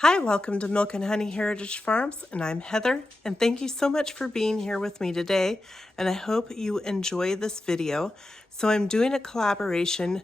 Hi, welcome to Milk and Honey Heritage Farms, and I'm Heather, and thank you so much for being here with me today, and I hope you enjoy this video. So I'm doing a collaboration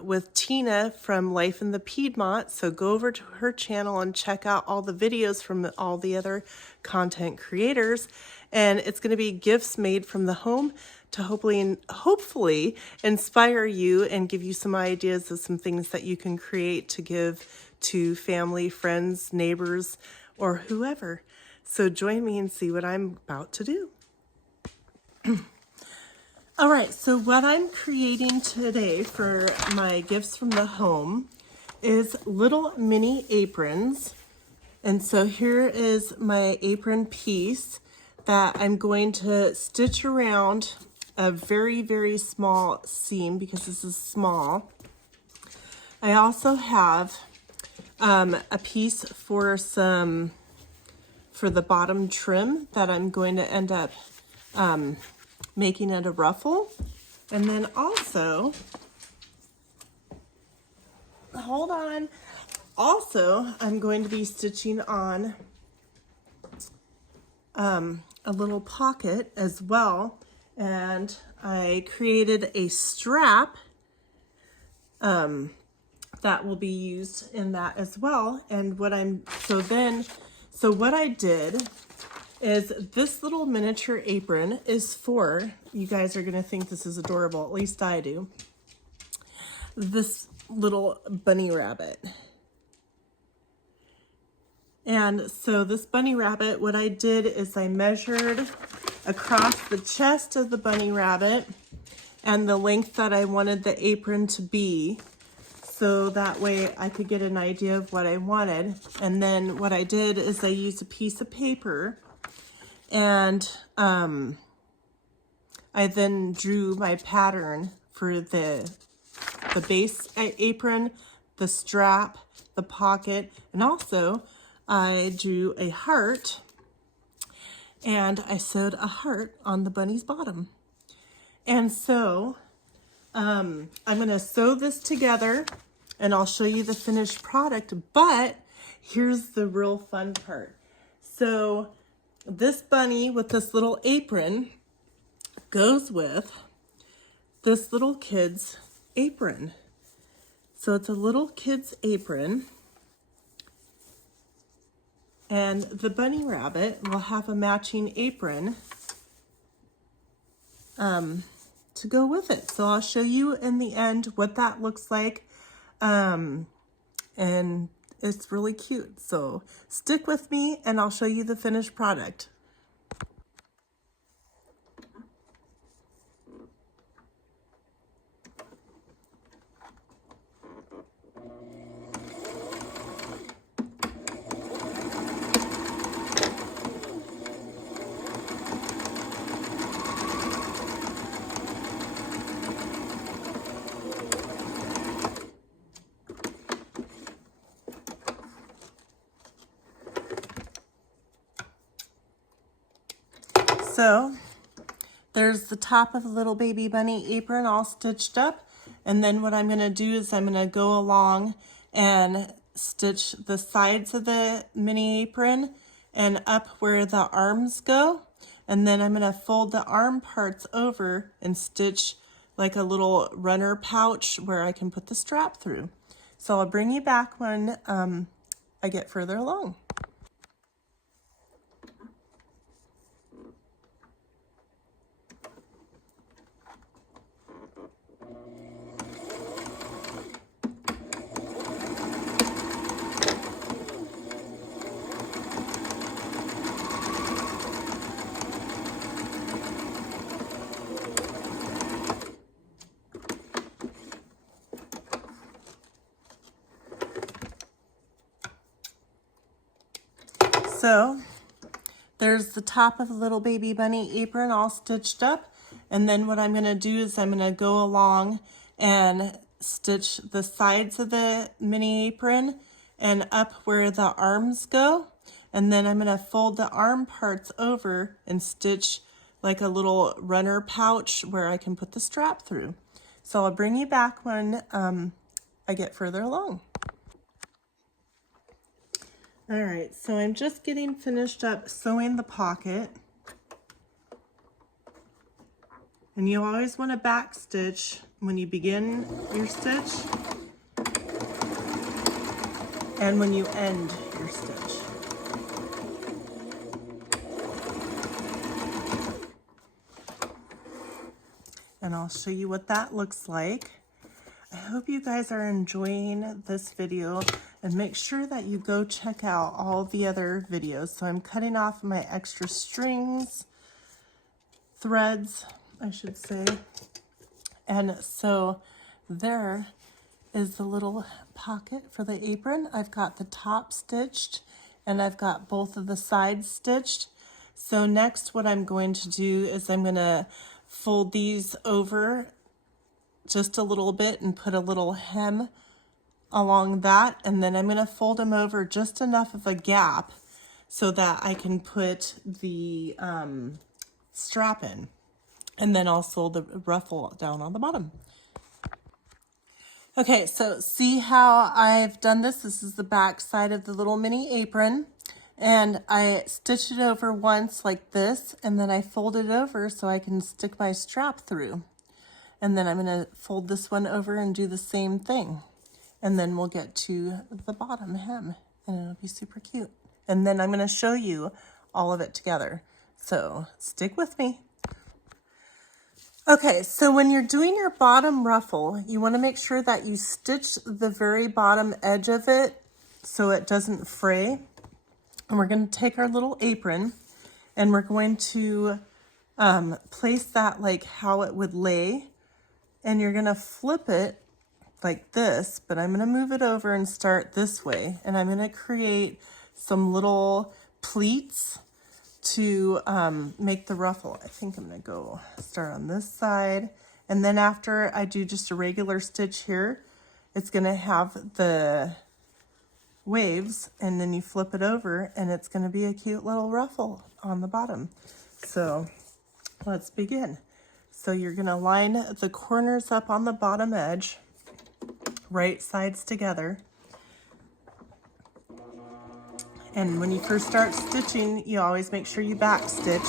with Tina from Life in the Piedmont, so go over to her channel and check out all the videos from all the other content creators, and it's going to be gifts made from the home to hopefully inspire you and give you some ideas of some things that you can create to give to family, friends, neighbors, or whoever. So join me and see what I'm about to do. All right, so what I'm creating today for my gifts from the home is little mini aprons. And so here is my apron piece that I'm going to stitch around a very, very small seam because this is small. I also have a piece for the bottom trim that I'm going to end up making it a ruffle. And then also, hold on, also I'm going to be stitching on a little pocket as well. And I created a strap that will be used in that as well. And what I did is this little miniature apron is for, you guys are gonna think this is adorable, at least I do, this little bunny rabbit. And so this bunny rabbit, what I did is I measured across the chest of the bunny rabbit and the length that I wanted the apron to be, so that way I could get an idea of what I wanted. And then what I did is I used a piece of paper and I then drew my pattern for the base apron, the strap, the pocket, and also I drew a heart and I sewed a heart on the bunny's bottom. And so I'm gonna sew this together and I'll show you the finished product, but here's the real fun part. So this bunny with this little apron goes with this little kid's apron. So it's a little kid's apron, and the bunny rabbit will have a matching apron to go with it. So I'll show you in the end what that looks like. And it's really cute. So stick with me and I'll show you the finished product. So there's the top of the little baby bunny apron all stitched up. And then what I'm going to do is I'm going to go along and stitch the sides of the mini apron and up where the arms go. And then I'm going to fold the arm parts over and stitch like a little runner pouch where I can put the strap through. So I'll bring you back when I get further along. So there's the top of the little baby bunny apron all stitched up. And then what I'm going to do is I'm going to go along and stitch the sides of the mini apron and up where the arms go. And then I'm going to fold the arm parts over and stitch like a little runner pouch where I can put the strap through. So I'll bring you back when I get further along. All right, so I'm just getting finished up sewing the pocket. And you always want to back stitch when you begin your stitch and when you end your stitch. And I'll show you what that looks like. I hope you guys are enjoying this video, and make sure that you go check out all the other videos. So I'm cutting off my extra strings, threads, I should say. And so there is the little pocket for the apron. I've got the top stitched and I've got both of the sides stitched. So next what I'm going to do is I'm going to fold these over just a little bit and put a little hem along that, and then I'm going to fold them over just enough of a gap so that I can put the strap in, and then I'll sew the ruffle down on the bottom. Okay, so see how I've done this? This is the back side of the little mini apron, and I stitched it over once like this, and then I fold it over so I can stick my strap through. And then I'm going to fold this one over and do the same thing. And then we'll get to the bottom hem, and it'll be super cute. And then I'm going to show you all of it together. So stick with me. Okay, so when you're doing your bottom ruffle, you want to make sure that you stitch the very bottom edge of it so it doesn't fray. And we're going to take our little apron and we're going to place that like how it would lay. And you're going to flip it like this, but I'm going to move it over and start this way. And I'm going to create some little pleats to make the ruffle. I think I'm going to go start on this side. And then after I do just a regular stitch here, it's going to have the waves, and then you flip it over and it's going to be a cute little ruffle on the bottom. So let's begin. So you're going to line the corners up on the bottom edge, right sides together. And when you first start stitching, you always make sure you back stitch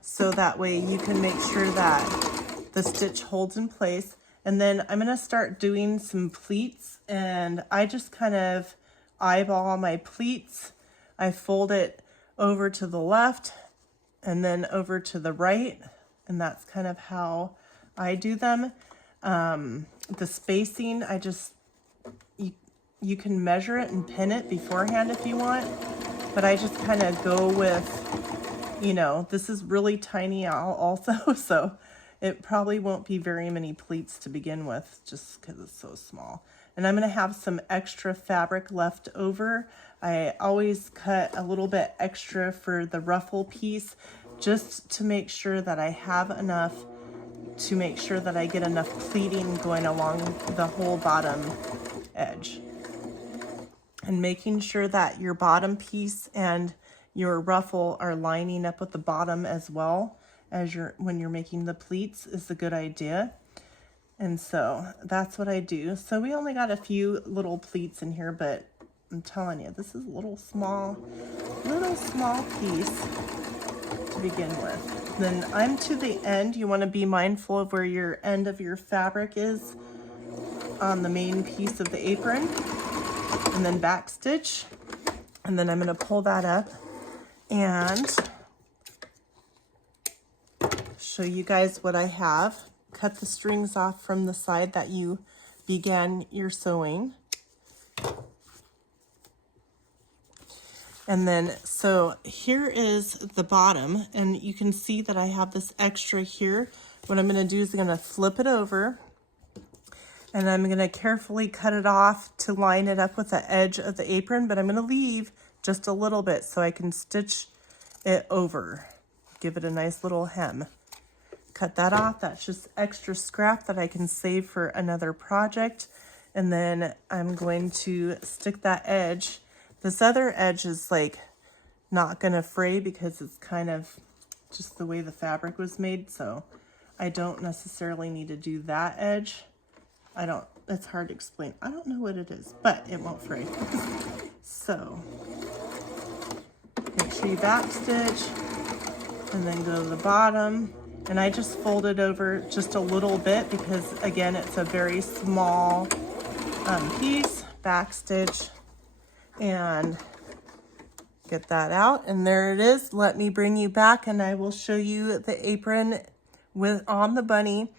so that way you can make sure that the stitch holds in place. And then I'm going to start doing some pleats, and I just kind of eyeball my pleats. I fold it over to the left and then over to the right. And that's kind of how I do them. The spacing, you can measure it and pin it beforehand if you want, but I just kind of go with, you know, this is really tiny also, so it probably won't be very many pleats to begin with just because it's so small. And I'm going to have some extra fabric left over. I always cut a little bit extra for the ruffle piece, just to make sure that I have enough to make sure that I get enough pleating going along the whole bottom edge. And making sure that your bottom piece and your ruffle are lining up with the bottom as well as when you're making the pleats is a good idea. And so that's what I do. So we only got a few little pleats in here, but I'm telling you, this is a little small piece to begin with. Then I'm to the end. You want to be mindful of where your end of your fabric is on the main piece of the apron, and then back stitch. And then I'm going to pull that up and show you guys what I have. Cut the strings off from the side that you began your sewing. And then, so here is the bottom, and you can see that I have this extra here. What I'm going to do is I'm going to flip it over, and I'm going to carefully cut it off to line it up with the edge of the apron, but I'm going to leave just a little bit so I can stitch it over. Give it a nice little hem. Cut that off. That's just extra scrap that I can save for another project. And then I'm going to stick that edge. This other edge is like not going to fray because it's kind of just the way the fabric was made. So I don't necessarily need to do that edge. It's hard to explain. I don't know what it is, but it won't fray. So 3 back stitch, and then go to the bottom. And I just fold it over just a little bit because again, it's a very small piece. Back stitch and get that out, and there it is. Let me bring you back and I will show you the apron on the bunny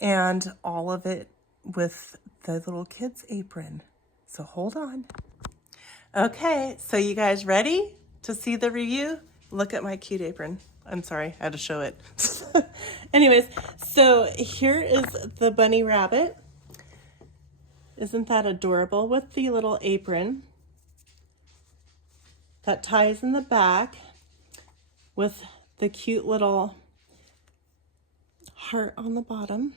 and all of it with the little kid's apron. So hold on. Okay, so you guys ready to see the review? Look at my cute apron. I'm sorry, I had to show it. Anyways, so here is the bunny rabbit. Isn't that adorable with the little apron that ties in the back with the cute little heart on the bottom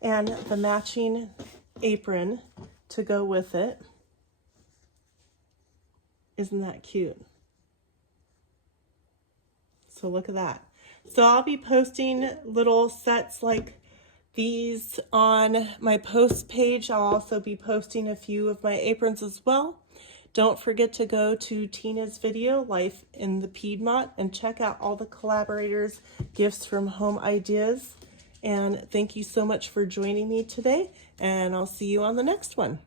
and the matching apron to go with it. Isn't that cute? So look at that. So I'll be posting little sets like these on my post page. I'll also be posting a few of my aprons as well. Don't forget to go to Tina's video, Life in the Piedmont, and check out all the collaborators' gifts from Home Ideas. And thank you so much for joining me today, and I'll see you on the next one.